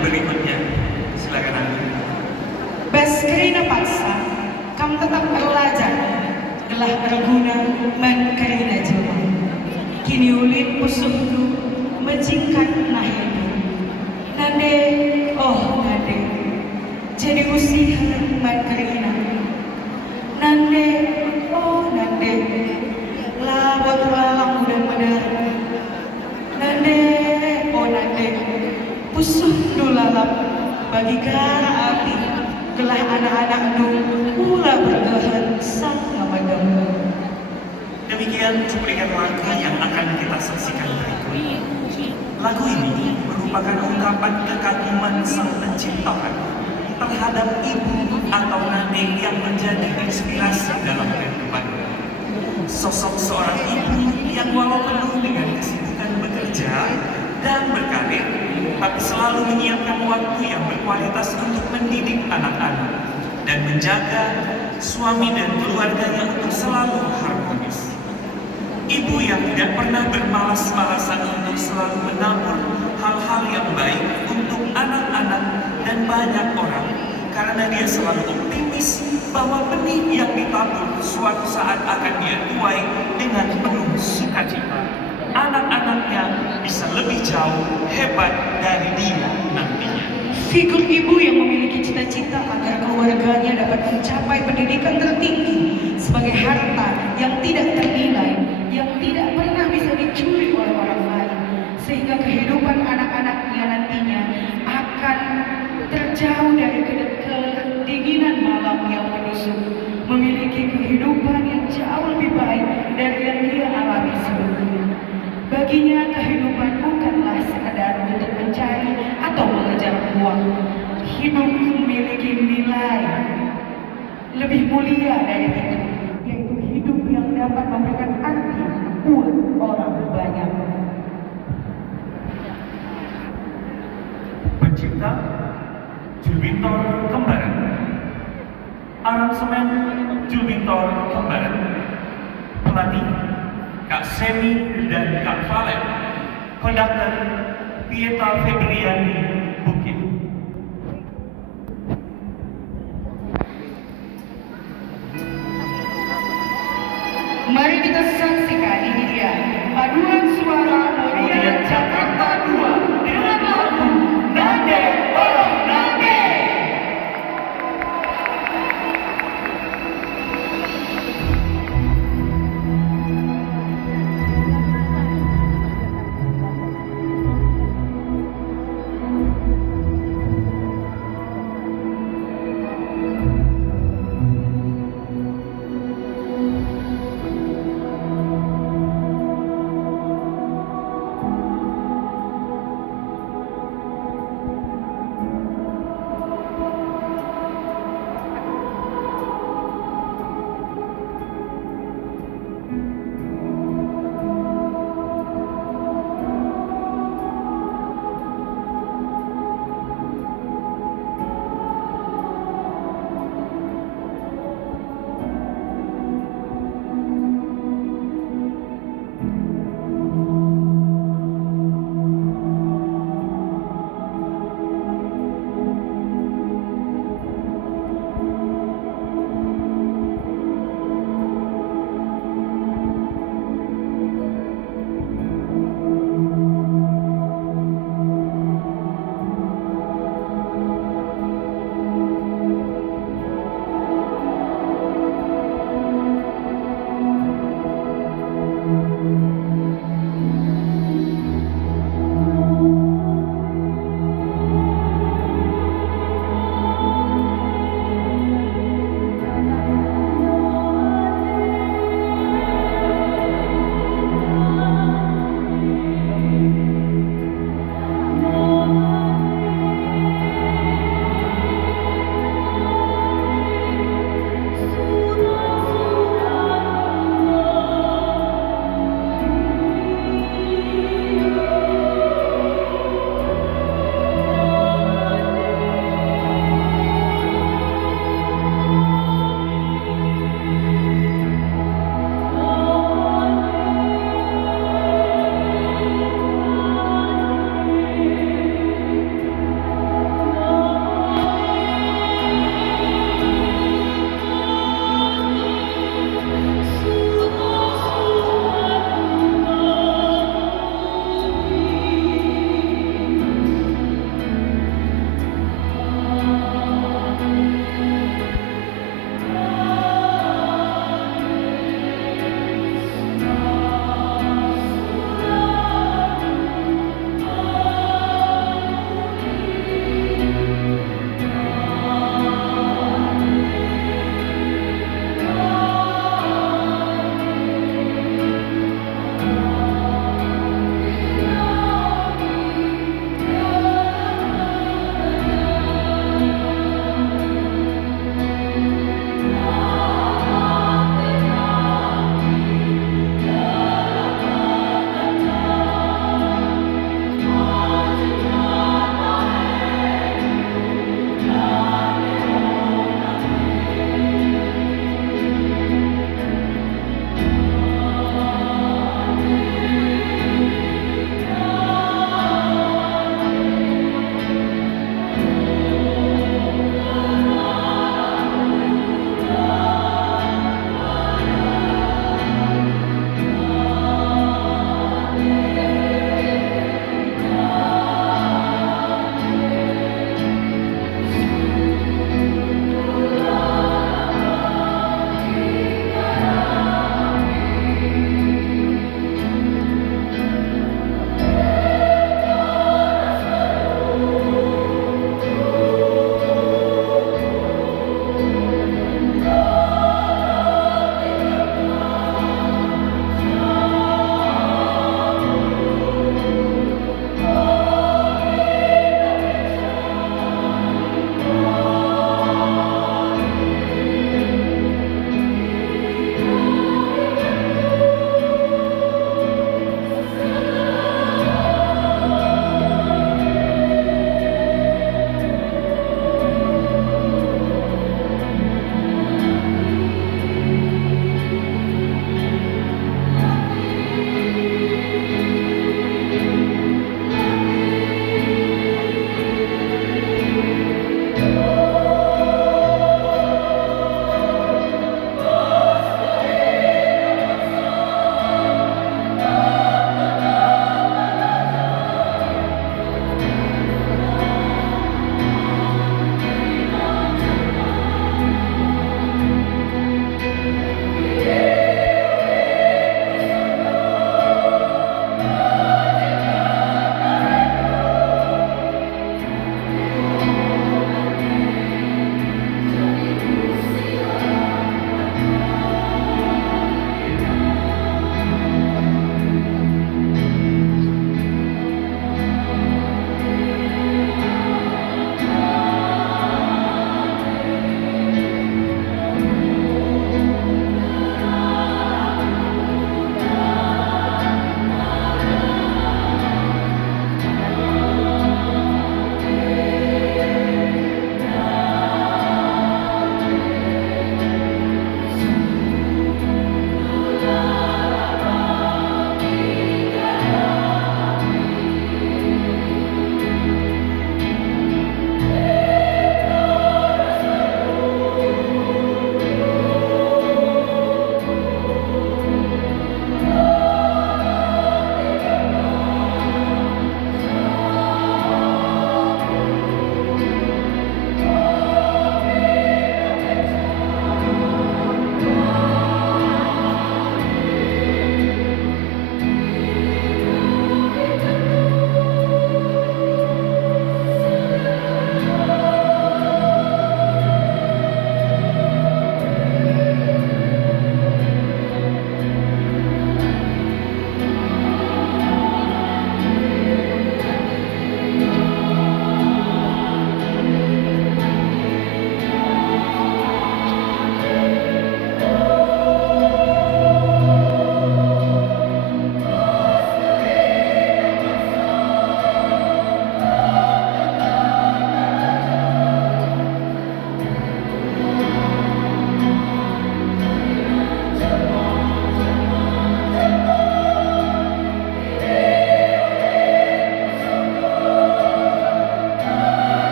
berikutnya. Silakan Anda. Bas kerina paksa, kam tetap berlajar, gelah berguna man kerina jema. Kini ulit pusuhku, menjingkat nahini. Nande, oh nande, jadi usiha man kerina. Nande, oh nande, lawat lalang udah medar. Nande, oh nande, pusuh dulalap bagi gara api. Gelah anak-anak nu pula bergehan sang ngamadam. Demikian cuplikan lagu yang akan kita saksikan berikut. Lagu ini merupakan ungkapan kekaguman sang penciptaan terhadap ibu atau nenek yang menjadi inspirasi dalam kehidupan. Sosok seorang ibu yang walau penuh dengan kesibukan bekerja dan berkarir, tapi selalu menyiapkan waktu yang berkualitas untuk mendidik anak-anak dan menjaga suami dan keluarganya untuk selalu harmonis. Ibu yang tidak pernah bermalas-malasan untuk selalu menabur hal-hal yang baik untuk anak-anak dan banyak orang, karena dia selalu optimis bahwa benih yang ditabur suatu saat akan dia tuai dengan penuh sukacita. Anak-anaknya bisa lebih jauh hebat dari dia nantinya. Figur ibu yang memiliki cita-cita agar keluarganya dapat mencapai pendidikan tertinggi sebagai harta yang tidak ternilai, yang tidak pernah bisa dicuri oleh orang lain, sehingga kehidupan anak-anaknya nantinya akan terjauh dari kedinginan malam yang menusuk, memiliki kehidupan yang jauh lebih baik dari yang dia alami sebelumnya. Baginya kehidupan bukanlah sekadar untuk mencari atau mengejar uang. Hidup memiliki nilai lebih mulia dari itu, yaitu hidup yang dapat memberikan arti buat orang banyak. Pencipta Julbintor Kembaran, aransemen Julbintor Kembaran, pelatih Kak Semi dan Kak Valen, konduktor Pieta Febriani Bukit. Mari kita saksikan, ini dia paduan suara Morian Jakarta 2 dengan lagu Nande Oh Nande.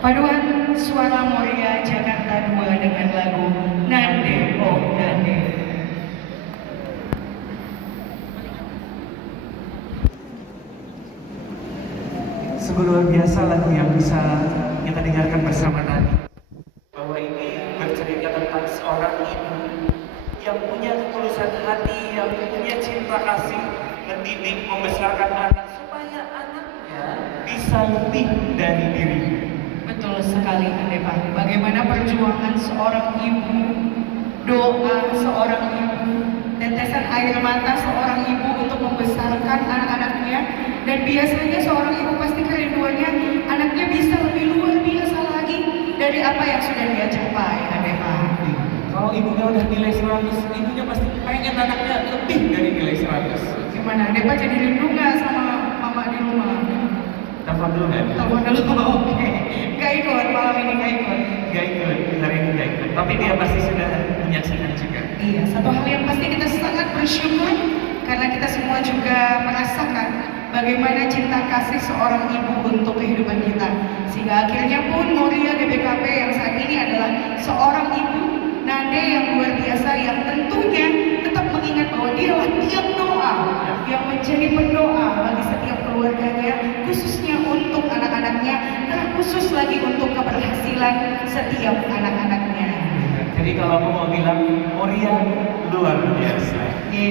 Paduan suara Moria Jakarta 2 dengan lagu Nande Oh Nande. Sungguh luar biasa lagu yang bisa kita dengarkan bersama tadi. Bahwa ini bercerita tentang seorang ibu yang punya ketulusan hati, yang punya cinta kasih, mendidik, membesarkan anak supaya anaknya bisa lebih dari dirinya. Betul sekali Pak. Bagaimana perjuangan seorang ibu, doa seorang ibu, tetesan air mata seorang ibu untuk membesarkan anak-anaknya. Dan biasanya seorang ibu pasti kerinduannya anaknya bisa lebih luar biasa lagi dari apa yang sudah dia capai Pak. Kalau ibunya udah nilai 100, ibunya pasti pengen anaknya lebih dari nilai 100. Gimana? Pak jadi rindu nggak sama mama di rumah? Telepon dulu kan? Telepon dulu, oke. Gak ikut malam ini, gak ikut. Gak ikut, hari ini gak ikut. Tapi dia pasti sudah menyaksikan juga. Iya, satu hal yang pasti kita sangat bersyukur karena kita semua juga merasakan bagaimana cinta kasih seorang ibu untuk kehidupan kita. Sehingga akhirnya pun Moria GBKP yang saat ini adalah seorang ibu Nande yang luar biasa yang tentunya tetap mengingat bahwa dialah tiang doa yang menjadi pendoa bagi setiap keluarganya, khususnya untuk anak-anaknya, terkhusus lagi untuk keberhasilan setiap anak-anaknya. Jadi kalau aku mau bilang, Moria luar biasa. Yeah.